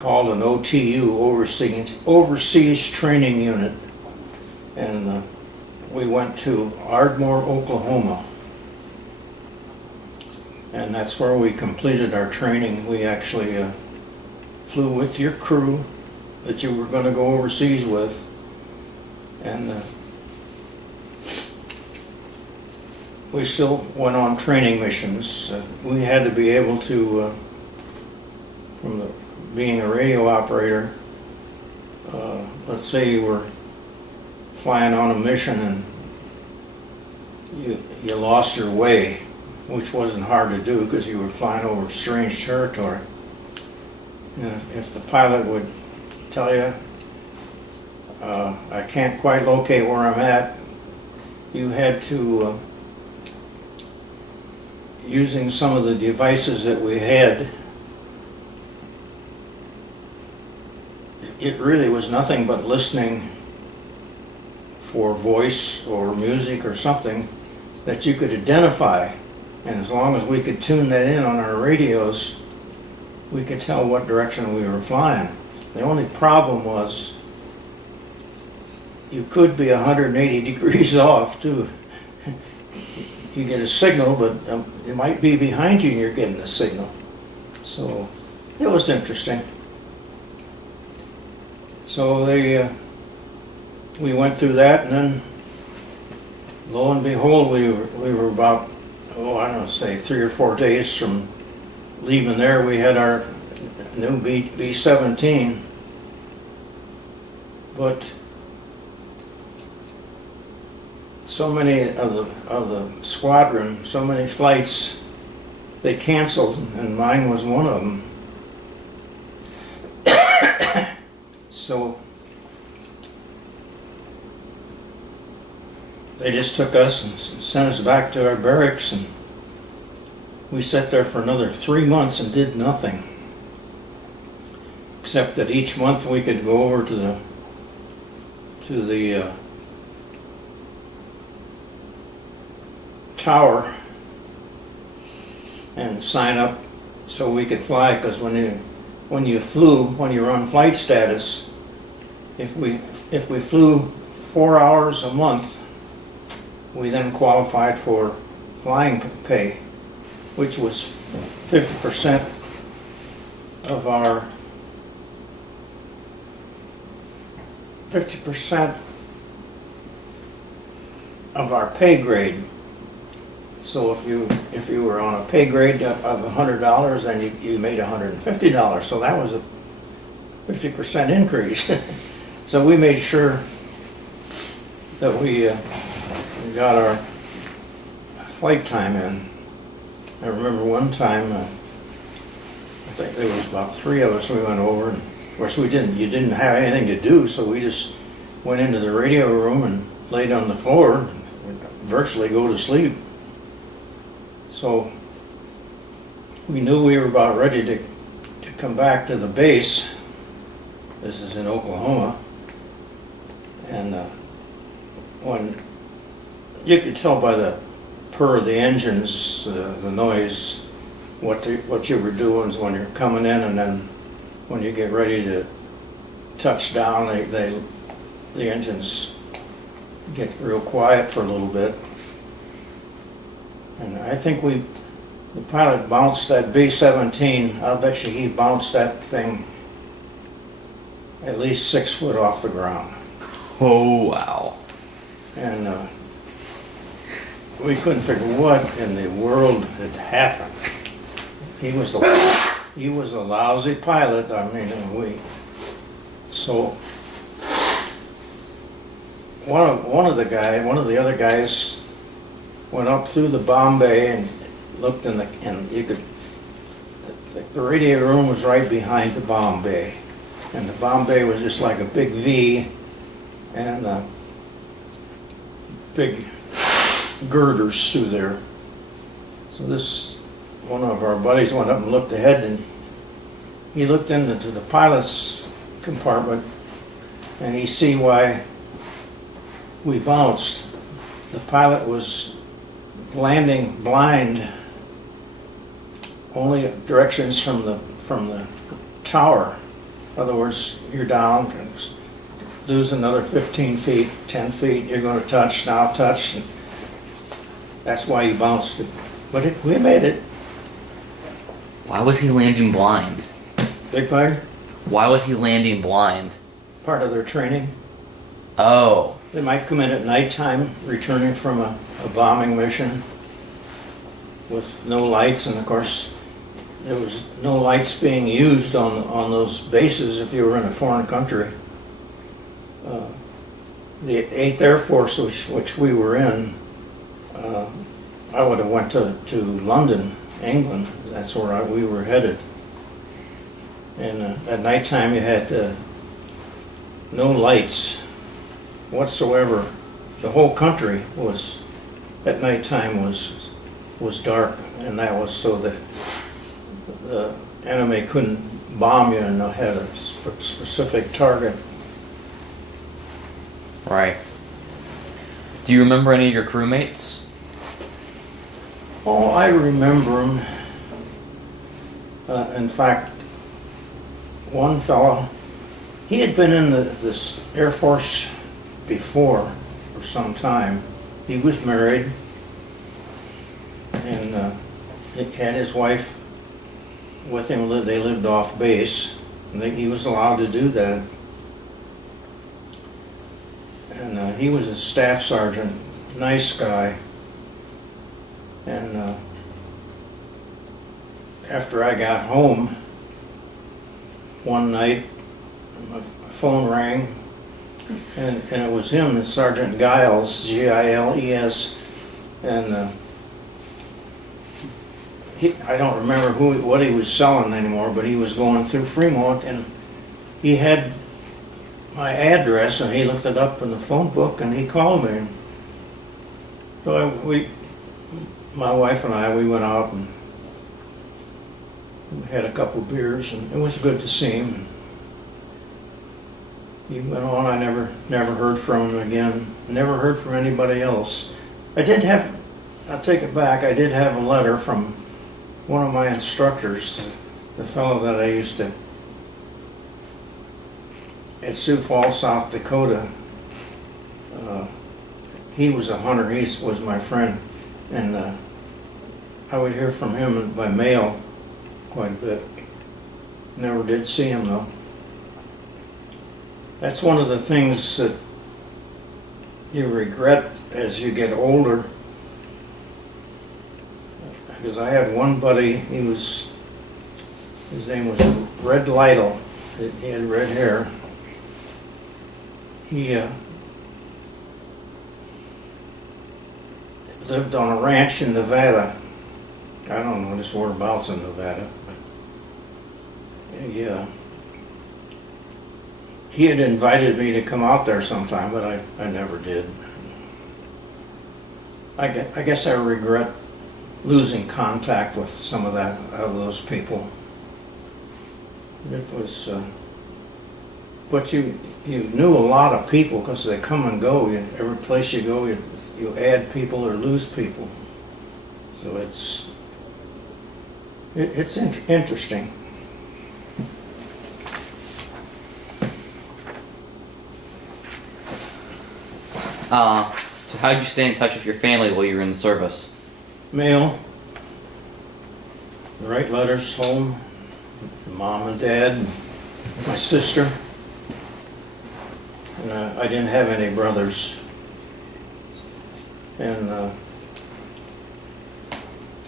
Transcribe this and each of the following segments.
called an OTU, Overseas Training Unit, and we went to Ardmore, Oklahoma, and that's where we completed our training. We actually flew with your crew that you were going to go overseas with, and we still went on training missions. We had to be able to, being a radio operator, let's say you were flying on a mission and you lost your way, which wasn't hard to do because you were flying over strange territory. And if the pilot would tell you, I can't quite locate where I'm at, you had to, using some of the devices that we had, it really was nothing but listening for voice or music or something that you could identify, and as long as we could tune that in on our radios, we could tell what direction we were flying. The only problem was you could be 180 degrees off too. You get a signal, but it might be behind you and you're getting a signal. So it was interesting. So we went through that, and then lo and behold, we were about, I don't know, say 3 or 4 days from leaving there. We had our new B-17, but so many of the squadron, so many flights, they canceled, and mine was one of them. So they just took us and sent us back to our barracks, and we sat there for another 3 months and did nothing, except that each month we could go over to the tower and sign up so we could fly, because when you were on flight status, if we flew 4 hours a month, we then qualified for flying pay, which was 50% of our pay grade. So if you were on a pay grade of $100, then you made $150. So that was a 50% increase. So we made sure that we got our flight time in. I remember one time, I think there was about 3 of us. We went over, and of course you didn't have anything to do, so we just went into the radio room and laid on the floor and virtually go to sleep. So we knew we were about ready to come back to the base. This is in Oklahoma, and when you could tell by the purr of the engines, the noise, what you were doing when you're coming in, and then when you get ready to touch down, the engines get real quiet for a little bit. And I think the pilot bounced that B-17. I'll bet you he bounced that thing at least 6 foot off the ground. Oh, wow. And we couldn't figure what in the world had happened. He was a lousy pilot. I mean, so one of the other guys went up through the bomb bay and looked and the radio room was right behind the bomb bay, and the bomb bay was just like a big V, and big girders through there. So one of our buddies went up and looked ahead, and he looked into the pilot's compartment, and he see why we bounced. The pilot was landing blind, only directions from the tower, In other words, you're down, lose another 15 feet, 10 feet, you're gonna touch, now touch. And that's why you bounced it. But we made it. Why was he landing blind? Big pardon? Why was he landing blind? Part of their training. Oh. They might come in at nighttime, returning from a bombing mission with no lights, and of course, there was no lights being used on those bases if you were in a foreign country. The 8th Air Force, which we were in, I would have went to London, England. That's where we were headed. And at nighttime you had no lights whatsoever. The whole country was, at nighttime was dark, and that was so that the enemy couldn't bomb you and had a specific target. Right. Do you remember any of your crewmates? Oh, I remember them. In fact, one fellow, he had been in this Air Force before for some time. He was married, and he had his wife with him. They lived off base, and he was allowed to do that. And he was a staff sergeant, nice guy. And after I got home one night, my phone rang, and it was him, Sergeant Giles, Giles, and I don't remember what he was selling anymore, but he was going through Fremont, and he had my address, and he looked it up in the phone book, and he called me. So my wife and I, we went out and we had a couple beers, and it was good to see him. He went on. I never heard from him again. Never heard from anybody else. I'll take it back, I did have a letter from one of my instructors, the fellow that I used to, at Sioux Falls, South Dakota. He was a hunter, he was my friend, and I would hear from him by mail quite a bit. Never did see him though. That's one of the things that you regret as you get older. Because I had one buddy, his name was Red Lytle. He had red hair. He lived on a ranch in Nevada. I don't know just whereabouts in Nevada, but he had invited me to come out there sometime, but I never did. I guess I regret losing contact with some of those people. It was, but you knew a lot of people because they come and go. Every place you go, you add people or lose people. So it's interesting. So how did you stay in touch with your family while you were in the service? Mail, write letters home, mom and dad, and my sister. And I didn't have any brothers. And I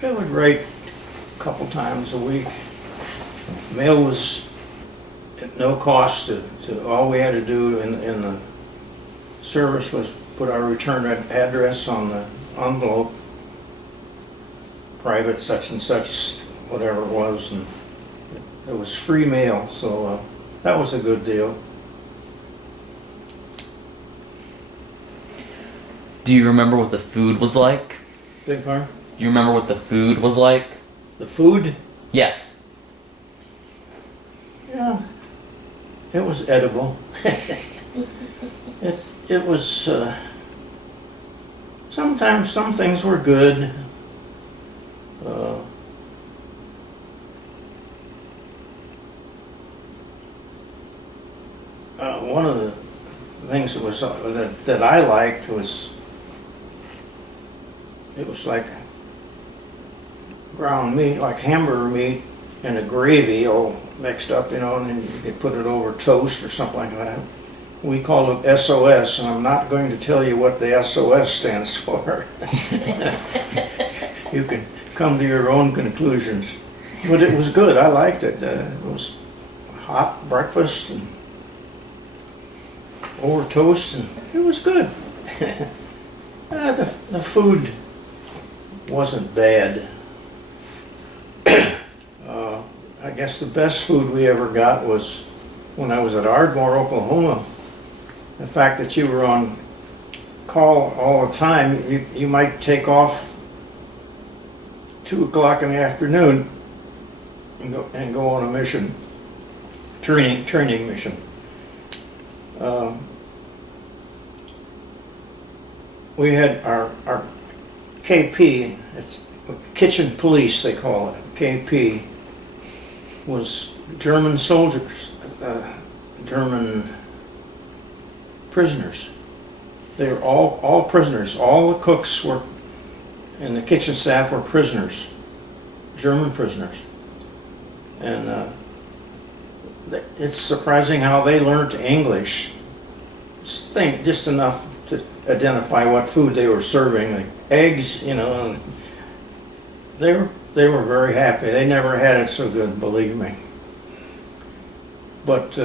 would write a couple times a week. Mail was at no cost. To all we had to do in the service was put our return address on the envelope, private such and such, whatever it was, and it was free mail, so that was a good deal. Do you remember what the food was like? Big pardon? Do you remember what the food was like? The food? Yes. Yeah, it was edible. It was, sometimes some things were good. one of the things that was that I liked was it was like ground meat, like hamburger meat, and a gravy all mixed up, and then you could put it over toast or something like that. We call it SOS, and I'm not going to tell you what the SOS stands for. You can come to your own conclusions. But it was good. I liked it. It was hot breakfast and over toast, and it was good. The food wasn't bad. I guess the best food we ever got was when I was at Ardmore, Oklahoma. The fact that you were on call all the time, you might take off 2 o'clock in the afternoon and go on a mission, training mission. We had our KP, it's kitchen police they call it, KP, was German soldiers, German prisoners. They were all prisoners. All the cooks were, and the kitchen staff were prisoners, German prisoners. And it's surprising how they learned English. Just enough to identify what food they were serving, like eggs, and they were very happy. They never had it so good, believe me. But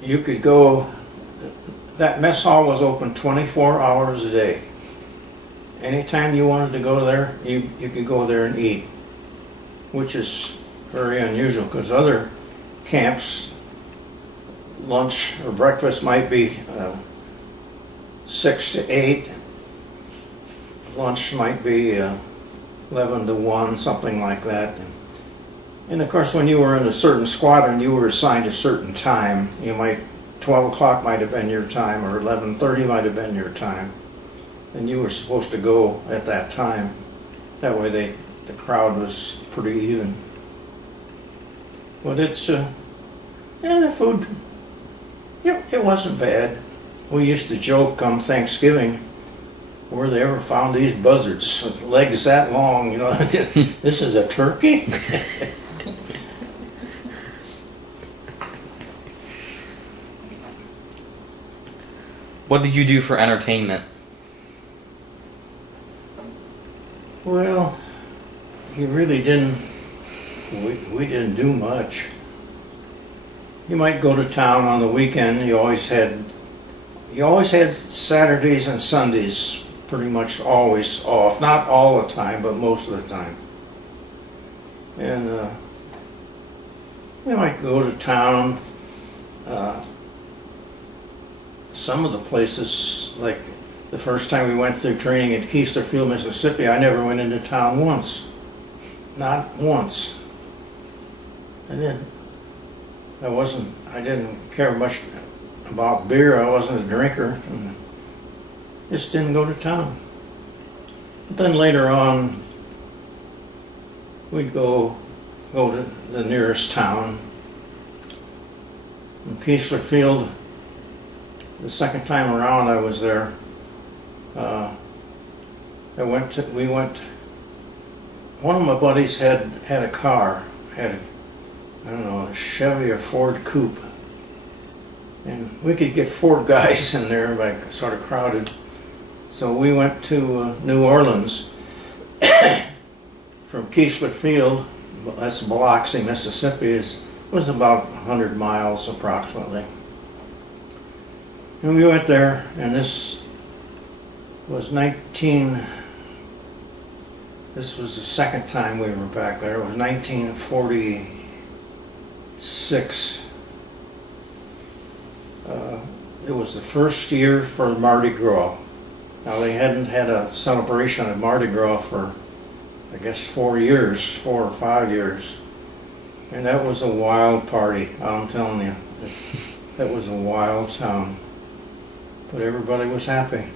you could go, that mess hall was open 24 hours a day. Anytime you wanted to go there, you could go there and eat, which is very unusual because other camps, lunch or breakfast might be 6 to 8. Lunch might be 11 to 1, something like that. And of course, when you were in a certain squadron, you were assigned a certain time. 12 o'clock might have been your time, or 11:30 might have been your time. And you were supposed to go at that time. That way the crowd was pretty even. But it's, the food, it wasn't bad. We used to joke on Thanksgiving, where they ever found these buzzards with legs that long, this is a turkey? What did you do for entertainment? Well, you really didn't, we didn't do much. You might go to town on the weekend. You always had Saturdays and Sundays pretty much always off. Not all the time, but most of the time. And we might go to town. Some of the places, like the first time we went through training in Keeslerfield, Mississippi, I never went into town once. Not once. I didn't care much about beer. I wasn't a drinker. Just didn't go to town. But then later on, we'd go to the nearest town. In Keeslerfield, the second time around I was there, one of my buddies had a car, a Chevy or Ford Coupe. And we could get 4 guys in there, like sort of crowded. So we went to New Orleans from Keeslerfield, that's Biloxi, Mississippi, was about 100 miles approximately. And we went there, and this was this was the second time we were back there. It was 1946. It was the first year for Mardi Gras. Now they hadn't had a celebration of Mardi Gras for, I guess, 4 or 5 years. And that was a wild party, I'm telling you. That was a wild town. But everybody was happy.